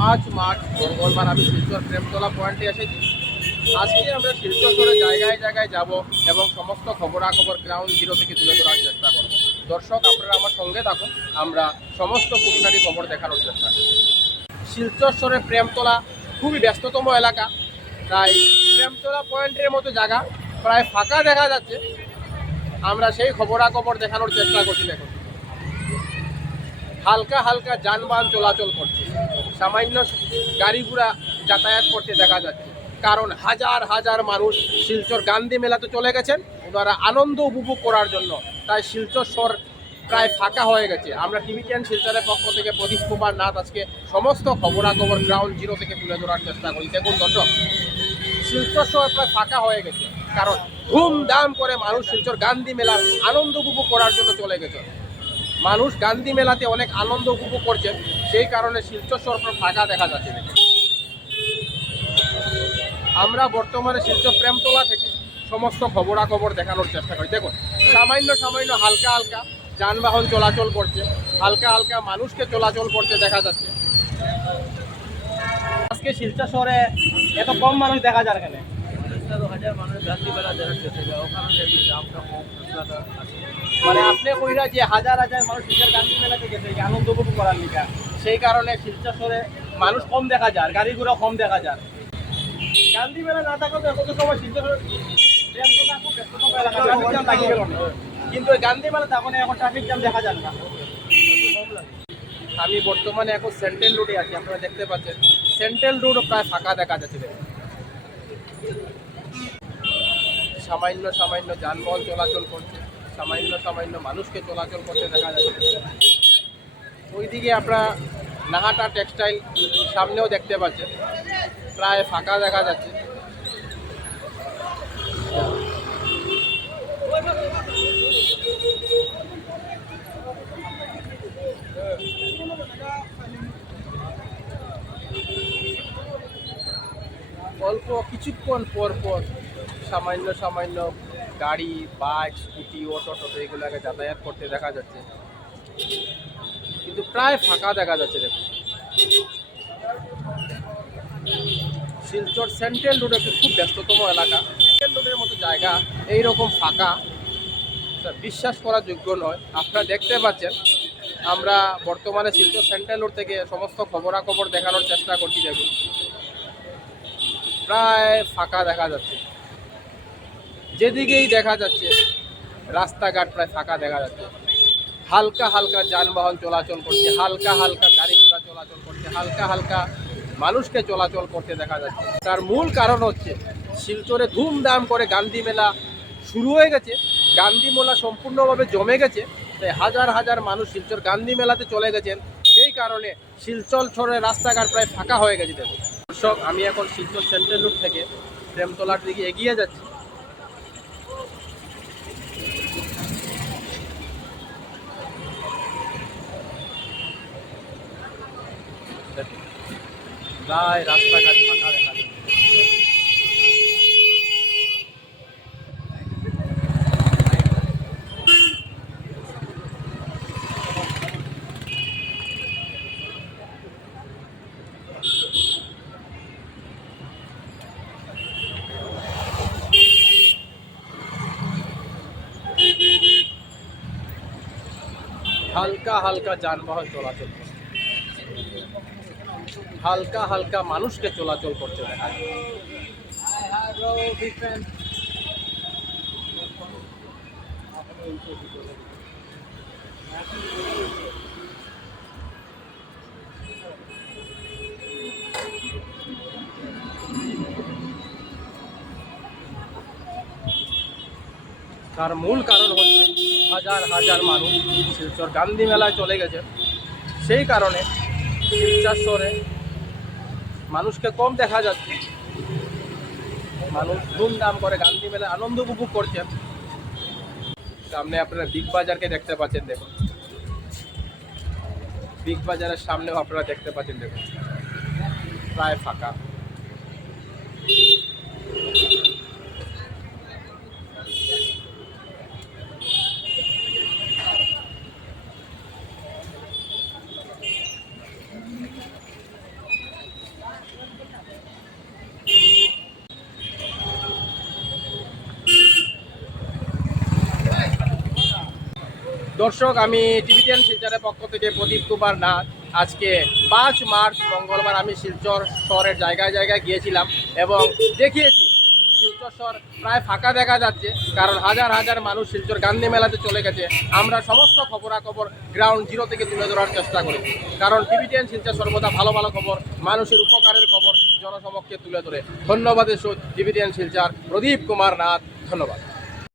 পাঁচ মার্চ, মঙ্গলবার আমি শিলচর প্রেমতলা পয়েন্টে এসেছি। আজকে আমরা শিলচর জায়গায় জায়গায় যাব এবং সমস্ত খবরাখবর গ্রাউন্ড জিরো থেকে তুলে ধরার চেষ্টা করব। দর্শক, আপনারা আমার সঙ্গে থাকুন, আমরা সমস্ত খুঁটিনাটি খবর দেখানোর চেষ্টা করি শিলচর প্রেমতলা খুবই ব্যস্ততম এলাকা। তাই প্রেমতলা পয়েন্টের মতো জায়গা প্রায় ফাঁকা দেখা যাচ্ছে। আমরা সেই খবরাখবর দেখানোর চেষ্টা করছি দেখুন। হালকা হালকা যানবাহন চলাচল করছে। সামান্য গাড়ি ঘোড়া যাতায়াত করতে দেখা যাচ্ছে। কারণ হাজার হাজার মানুষ শিলচর গান্ধী মেলাতে চলে গেছেন। ওনারা আনন্দ উপভোগ করার জন্য। তাই শিলচর শহর প্রায় ফাঁকা হয়ে গেছে। আমরা টিভি টেন শিলচরের পক্ষ থেকে প্রদীপ কুমার নাথ আজকে সমস্ত খবরাখবর গ্রাউন্ড জিরো থেকে তুলে ধরার চেষ্টা করি। দেখুন দর্শক, শিলচর শহর প্রায় ফাঁকা হয়ে গেছে। কারণ ধুমধাম করে মানুষ শিলচর গান্ধী মেলার আনন্দ উপভোগ করার জন্য চলে গেছে। মানুষ গান্ধী মেলাতে অনেক আনন্দ উপভোগ করছেন। সেই কারণে শিলচর শহর ফাঁকা দেখা যাচ্ছে আমরা বর্তমানে শিলচর প্রেমতলা থেকে সমস্ত খবরাখবর দেখানোর চেষ্টা করি। দেখুন সামান্য সামান্য হালকা হালকা যানবাহন চলাচল করছে হালকা হালকা মানুষকে চলাচল করতে দেখা যাচ্ছে। আজকে শিলচর শহরে এত কম মানুষ দেখা যায় এখানে মানে আপনি কইরা যে হাজার হাজার মানুষ শিলচর গান্ধী মেলাতে গেছে আনন্দ উপভোগ করার লিগা। সেই কারণে শিলচর মানুষ কম দেখা যায় গাড়ি ঘোড়া কম দেখা যায়। গান্ধী মেলা না থাকলে কত সময় শিলচর। কিন্তু গান্ধী মেলা তখন এখন ট্রাফিক জ্যাম দেখা যায় না। আমি বর্তমানে এখন সেন্ট্রাল রোডে আছি আপনারা দেখতে পাচ্ছেন। সেন্ট্রাল রোডও প্রায় ফাঁকা দেখা যাচ্ছে সামান্য সামান্য যানবাহন চলাচল করছে সামান্য সামান্য মানুষকে চলাচল করতে দেখা যাচ্ছে। ওইদিকে আপনারা নাহাটা টেক্সটাইল সামনেও দেখতে পাচ্ছেন প্রায় ফাঁকা দেখা যাচ্ছে। অল্প কিছুক্ষণ পর পর সামান্য সামান্য গাড়ি বাইক স্কুটি অটো টোটো এগুলোকে যাতায়াত করতে দেখা যাচ্ছে। কিন্তু প্রায় ফাঁকা দেখা যাচ্ছে, দেখুন। শিলচর সেন্ট্রাল রোড একটি খুব ব্যস্ততম এলাকা। সেন্ট্রাল রোডের মতো জায়গা এইরকম ফাঁকা। বিশ্বাস করা যোগ্য নয়। আপনারা দেখতে পাচ্ছেন, আমরা বর্তমানে শিলচর সেন্ট্রাল রোড থেকে সমস্ত খবরাখবর দেখানোর চেষ্টা করছি, দেখুন। প্রায় ফাঁকা দেখা যাচ্ছে। যেদিকেই দেখা যাচ্ছে, রাস্তাঘাট প্রায় ফাঁকা দেখা যাচ্ছে। হালকা হালকা যানবাহন চলাচল করছে, হালকা হালকা গাড়ি ঘোড়া চলাচল করছে, হালকা হালকা মানুষকে চলাচল করতে দেখা যাচ্ছে। তার মূল কারণ হচ্ছে শিলচরে ধুমধাম করে গান্ধী মেলা শুরু হয়ে গেছে। গান্ধী মেলা সম্পূর্ণভাবে জমে গেছে। তাই হাজার হাজার মানুষ শিলচর গান্ধী মেলাতে চলে গেছেন। সেই কারণে শিলচর ছড়ের রাস্তাঘাট প্রায় ফাঁকা হয়ে গেছে দেখুন। দর্শক, আমি এখন শিলচর সেন্ট্রাল রুট থেকে প্রেমতলার দিকে এগিয়ে যাচ্ছি। প্রায় রাস্তাঘাট ফাঁকা দেখা যাচ্ছে হালকা হালকা যানবাহন চলাচল করছে হালকা হালকা মানুষকে চলাচল করতে দেখা তার মূল কারণ হচ্ছে হাজার হাজার মানুষ শিলচর গান্ধী মেলায় চলে গেছে। সেই কারণে শহরে মানুষকে কম দেখা যাচ্ছে। মানুষ ধুমধাম করে গান্ধী মেলা আনন্দ উপভোগ করছেন। সামনে আপনারা বিগ বাজারকে দেখতে পাচ্ছেন, দেখুন। বিগ বাজারের সামনেও আপনারা দেখতে পাচ্ছেন, দেখুন। প্রায় ফাঁকা। দর্শক, আমি টিভিটিএন শিলচরের পক্ষ থেকে প্রদীপ কুমার নাথ। আজকে পাঁচ মার্চ, মঙ্গলবার আমি শিলচর শহরের জায়গায় জায়গায় গিয়েছিলাম এবং দেখিয়েছি, শিলচর শহর প্রায় ফাঁকা দেখা যাচ্ছে, কারণ হাজার হাজার মানুষ শিলচর গান্ধী মেলাতে চলে গেছে। আমরা সমস্ত খবরাখবর গ্রাউন্ড জিরো থেকে তুলে ধরার চেষ্টা করি, কারণ টিভিটিএন শিলচর সর্বদা ভালো ভালো খবর, মানুষের উপকারের খবর জনসমক্ষে তুলে ধরে। ধন্যবাদ টিভিটিএন শিলচর প্রদীপ কুমার নাথ, ধন্যবাদ।